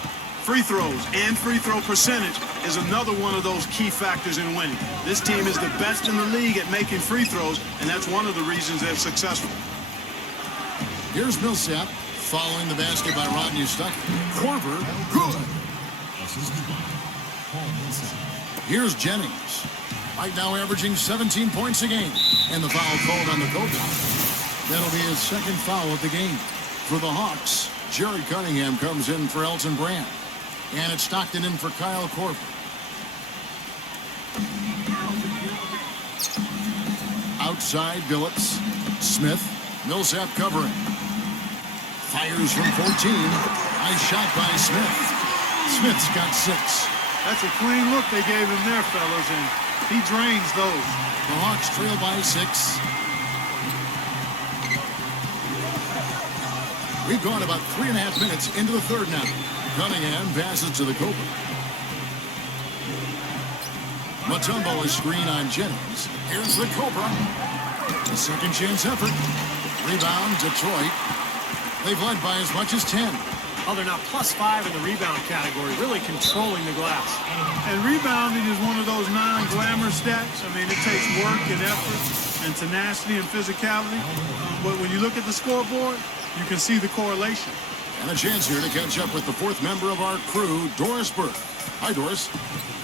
Free throws and free throw percentage is another one of those key factors in winning. This team is the best in the league at making free throws, and that's one of the reasons they're successful. Here's Millsap following the basket by Rodney Stuckey. Korver, good. Here's Jennings. Right now averaging 17 points a game. And the foul called on the Cobra. That'll be his 2nd foul of the game. For the Hawks, Jared Cunningham comes in for Elton Brand. And it's Stockton in for Kyle Korver. Outside, Billups. Smith. Millsap covering. Fires from 14. Nice shot by Smith. Smith's got 6. That's a clean look they gave him there, fellas, and he drains those. The Hawks trail by 6. We've gone about 3.5 minutes into the 3rd now. Cunningham passes to the Cobra. Mutombo is screen on Jennings. Here's the Cobra. A 2nd chance effort. Rebound, Detroit. They've led by as much as 10. Oh, they're now +5 in the rebound category, really controlling the glass. And rebounding is one of those non-glamour stats. I mean, it takes work and effort and tenacity and physicality. But when you look at the scoreboard, you can see the correlation. And a chance here to catch up with the 4th member of our crew, Doris Burke. Hi, Doris.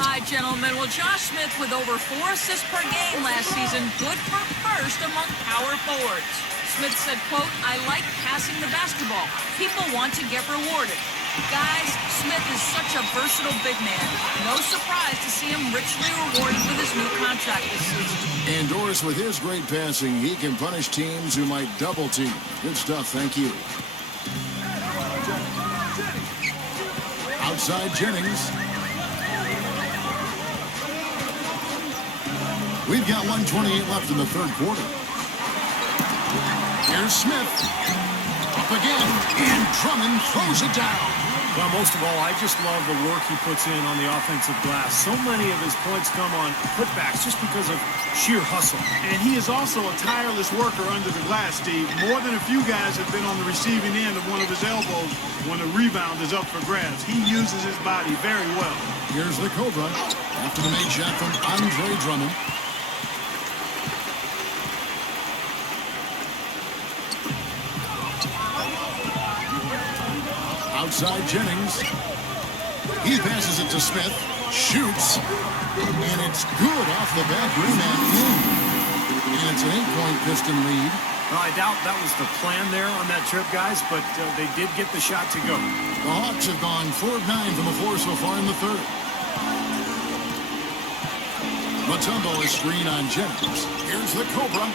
Hi, gentlemen. Well, Josh Smith with over 4 assists per game last season, good for 1st among power forwards. Smith said, quote, "I like passing the basketball. People want to get rewarded." Guys, Smith is such a versatile big man. No surprise to see him richly rewarded with his new contract this season. And Doris, with his great passing, he can punish teams who might double team. Good stuff, thank you. Outside Jennings. We've got 1:28 left in the 3rd quarter. Here's Smith. Up again, and Drummond throws it down. Well, most of all, I just love the work he puts in on the offensive glass. So many of his points come on putbacks just because of sheer hustle. And he is also a tireless worker under the glass, Steve. More than a few guys have been on the receiving end of one of his elbows when the rebound is up for grabs. He uses his body very well. Here's the Cobra after the made shot from Andre Drummond. Outside Jennings. He passes it to Smith. Shoots. And it's good off the back rim and in. And it's an 8-point Piston lead. Well, I doubt that was the plan there on that trip, guys, but they did get the shot to go. The Hawks have gone 4 of 9 from the floor so far in the third. Mutombo is screen on Jennings. Here's the Cobra.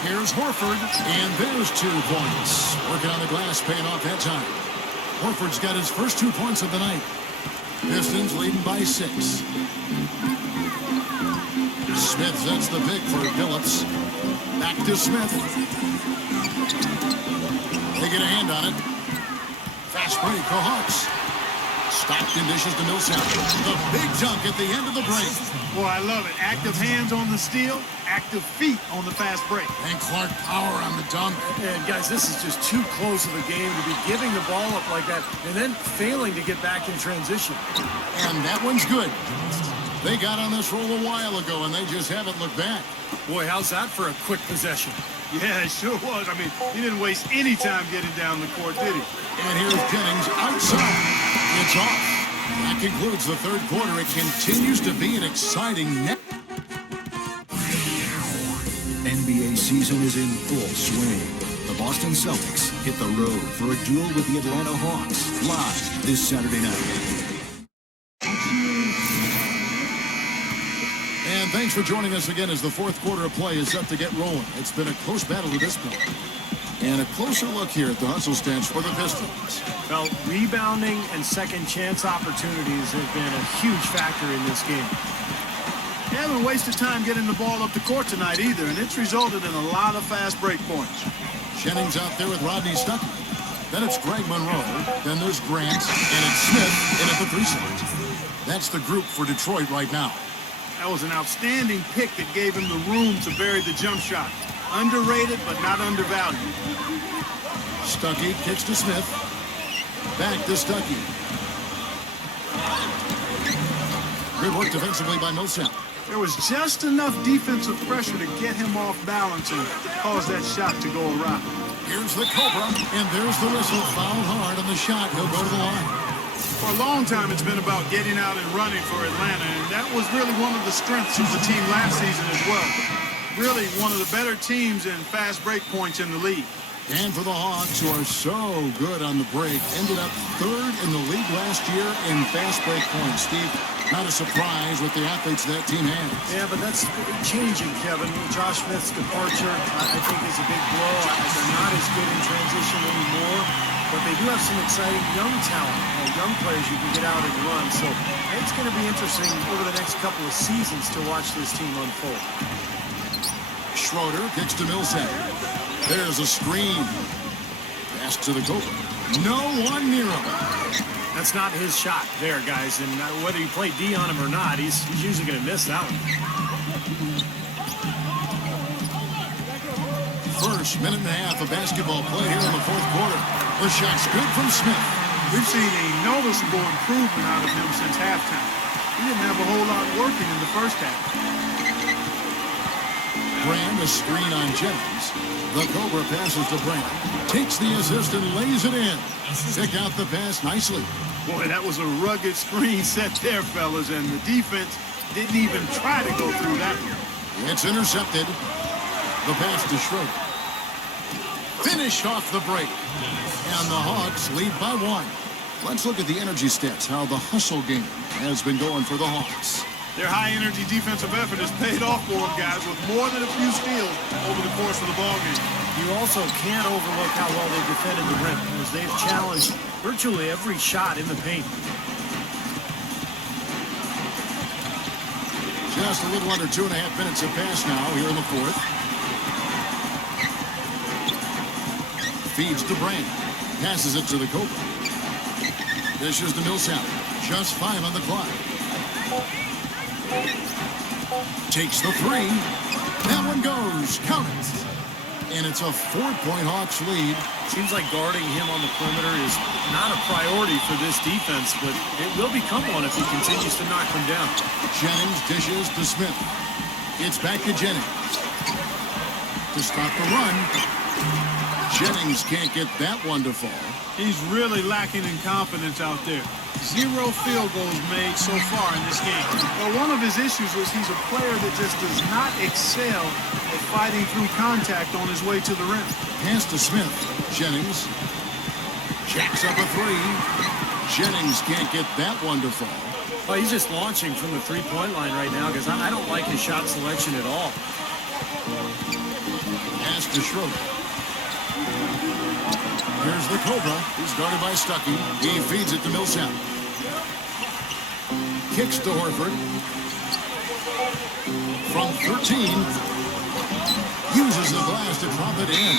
Here's Horford, and there's 2 points. Working on the glass, paying off that time. Horford's got his first 2 points of the night. Pistons leading by 6. Smith sets the pick for Phillips. Back to Smith. They get a hand on it. Fast break for Hawks. Stockton dishes to Millsap. The big dunk at the end of the break. Boy, I love it. Active hands on the steal, active feet on the fast break. And Clark power on the dunk. And guys, this is just too close of a game to be giving the ball up like that and then failing to get back in transition. And that one's good. They got on this roll a while ago, and they just haven't looked back. Boy, how's that for a quick possession? Yeah, it sure was. I mean, he didn't waste any time getting down the court, did he? And here's Jennings outside. It's off. That concludes the third quarter. It continues to be an exciting net. NBA season is in full swing. The Boston Celtics hit the road for a duel with the Atlanta Hawks live this Saturday night. And thanks for joining us again as the fourth quarter of play is set to get rolling. It's been a close battle to this point. And a closer look here at the hustle stance for the Pistons. Well, rebounding and second chance opportunities have been a huge factor in this game. They haven't wasted time getting the ball up the court tonight either, and it's resulted in a lot of fast break points. Jennings out there with Rodney Stuckey. Then it's Greg Monroe. Then there's Grant. And it's Smith in at the 3 slot. That's the group for Detroit right now. That was an outstanding pick that gave him the room to bury the jump shot. Underrated, but not undervalued. Stuckey kicks to Smith. Back to Stuckey. Good work defensively by Millsap. There was just enough defensive pressure to get him off balance and cause that shot to go awry. Here's the Cobra, and there's the whistle. Fouled hard on the shot. He'll go to the line. For a long time, it's been about getting out and running for Atlanta, and that was really one of the strengths of the team last season as well. Really one of the better teams in fast break points in the league. And for the Hawks, who are so good on the break, ended up 3rd in the league last year in fast break points. Steve, not a surprise with the athletes that team has. Yeah, but that's changing, Kevin. Josh Smith's departure, I think, is a big blow. They're not as good in transition anymore, but they do have some exciting young talent, young players you can get out and run. So it's going to be interesting over the next couple of seasons to watch this team unfold. Schroeder kicks to Millsap. There's a screen. Pass to the Cobra. No one near him. That's not his shot there, guys. And whether you play D on him or not, he's usually going to miss that one. First minute and a half of basketball play here in the fourth quarter. The shot's good from Smith. We've seen a noticeable improvement out of him since halftime. He didn't have a whole lot working in the first half. Brand, a screen on Jennings. The Cobra passes to Brand. Takes the assist and lays it in. Pick out the pass nicely. Boy, that was a rugged screen set there, fellas, and the defense didn't even try to go through that one. It's intercepted. The pass to Schroeder. Finished off the break. And the Hawks lead by 1. Let's look at the energy stats, how the hustle game has been going for the Hawks. Their high-energy defensive effort has paid off for them, guys, with more than a few steals over the course of the ballgame. You also can't overlook how well they defended the rim, as they've challenged virtually every shot in the paint. Just a little under 2.5 minutes have passed now here in the fourth. Feeds to Brand. Passes it to the Cobra. Dishes to Millsap. Just 5 on the clock. Takes the 3. That one goes. Count it. And it's a 4-point Hawks lead. Seems like guarding him on the perimeter is not a priority for this defense, but it will become one if he continues to knock them down. Jennings dishes to Smith. It's back to Jennings. To stop the run. Jennings can't get that one to fall. He's really lacking in confidence out there. 0 field goals made so far in this game. But one of his issues is he's a player that just does not excel at fighting through contact on his way to the rim. Pass to Smith. Jennings jacks up a 3. Jennings can't get that one to fall. Well, he's just launching from the three-point line right now because I don't like his shot selection at all. Pass to Schroeder. Here's the Cobra. He's guarded by Stuckey. He feeds it to Millsap. Kicks to Horford. From 13. Uses the glass to drop it in.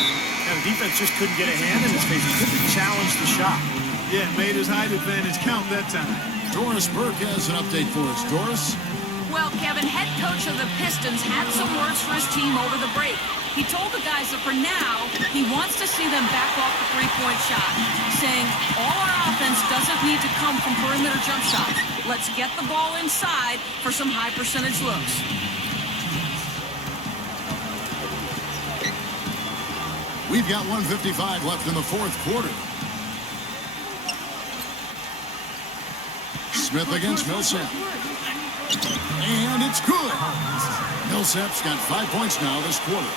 And the defense just couldn't get a hand in his face. He couldn't challenge the shot. Yeah, made his height advantage count that time. Doris Burke has an update for us. Doris? Well, Kevin, head coach of the Pistons had some words for his team over the break. He told the guys that for now, he wants to see them back off the three-point shot, saying, all our offense doesn't need to come from perimeter jump shots. Let's get the ball inside for some high-percentage looks. We've got 1:55 left in the fourth quarter. Smith against Millsap. And it's good. Millsap's got 5 points now this quarter.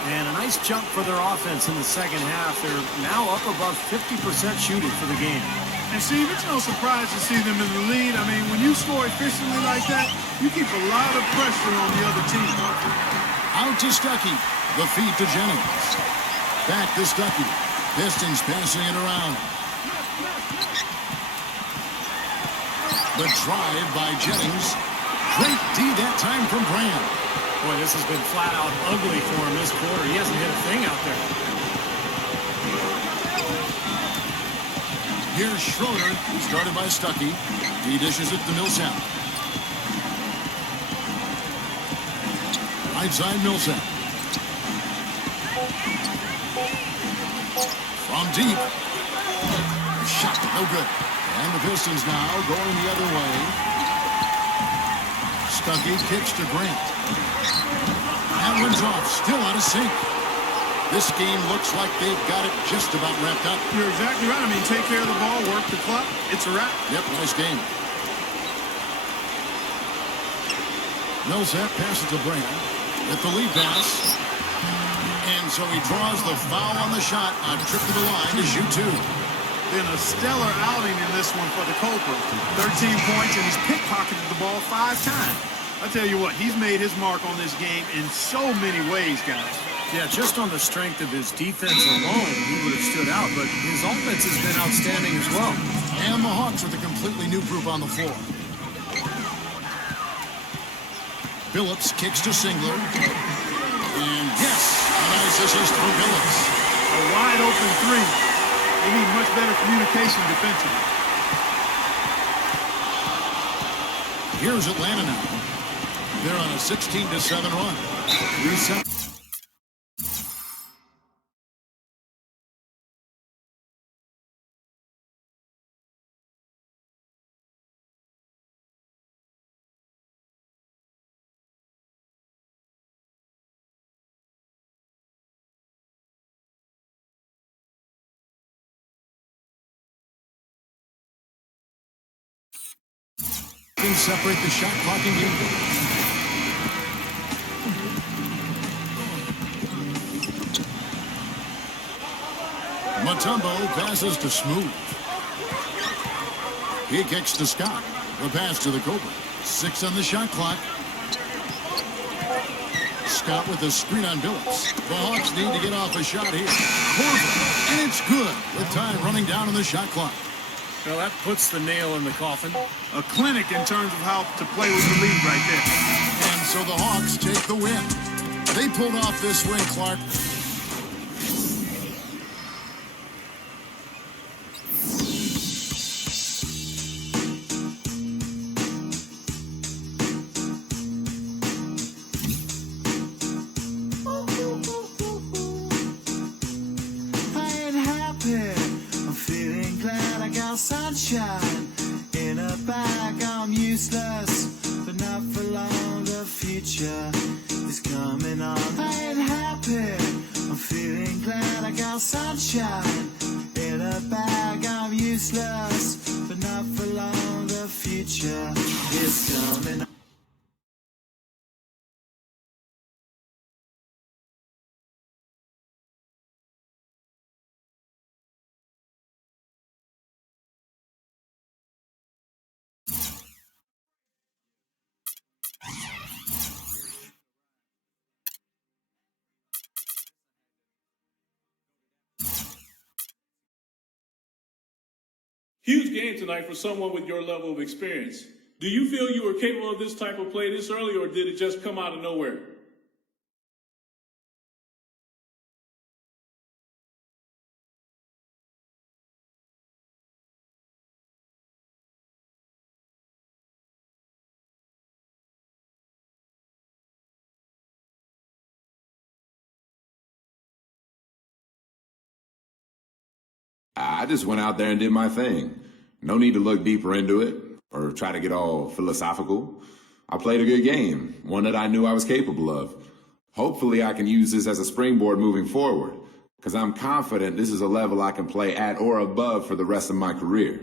And a nice jump for their offense in the second half. They're now up above 50% shooting for the game. And Steve, it's no surprise to see them in the lead. I mean, when you score efficiently like that, you keep a lot of pressure on the other team. Out to Stuckey. The feed to Jennings. Back to Stuckey. Pistons passing it around. The drive by Jennings. Great D that time from Brand. Boy, this has been flat out ugly for him this quarter. He hasn't hit a thing out there. Here's Schroeder, started by Stuckey. He dishes it to Millsap. Right side Millsap. From deep. Shot, no good. And the Pistons now going the other way. Stuckey kicks to Grant. That one's off, still out of sync. This game looks like they've got it just about wrapped up. You're exactly right. I mean, take care of the ball, work the clock. It's a wrap. Yep, nice game. Millsap passes to Brand with the lead pass. And so he draws the foul on the shot. A trip to the line to shoot 2. Been a stellar outing in this one for the Cobra. 13 points, and he's pickpocketed the ball 5 times. I tell you what, he's made his mark on this game in so many ways, guys. Yeah, just on the strength of his defense alone, he would have stood out, but his offense has been outstanding as well. And the Hawks with a completely new group on the floor. Billups kicks to Singler. And yes, a nice assist for Billups. A wide open 3. They need much better communication defensively. Here's Atlanta now. They're on a 16-7 run. Reset. Can separate the shot clock and game. Mutombo passes to Smooth. He kicks to Scott. The pass to the Cobra. 6 on the shot clock. Scott with a screen on Billups. The Hawks need to get off a shot here. Corver, and it's good with time running down on the shot clock. Well, that puts the nail in the coffin. A clinic in terms of how to play with the lead right there. And so the Hawks take the win. They pulled off this win, Clark. got sunshine in a bag. I'm useless, but not for long. The future is coming on. I ain't happy, I'm feeling glad. I got sunshine in a bag. I'm useless, but not for long. The future is coming on. Huge game tonight for someone with your level of experience. Do you feel you were capable of this type of play this early, or did it just come out of nowhere? I just went out there and did my thing. No need to look deeper into it or try to get all philosophical. I played a good game, one that I knew I was capable of. Hopefully I can use this as a springboard moving forward, because I'm confident this is a level I can play at or above for the rest of my career.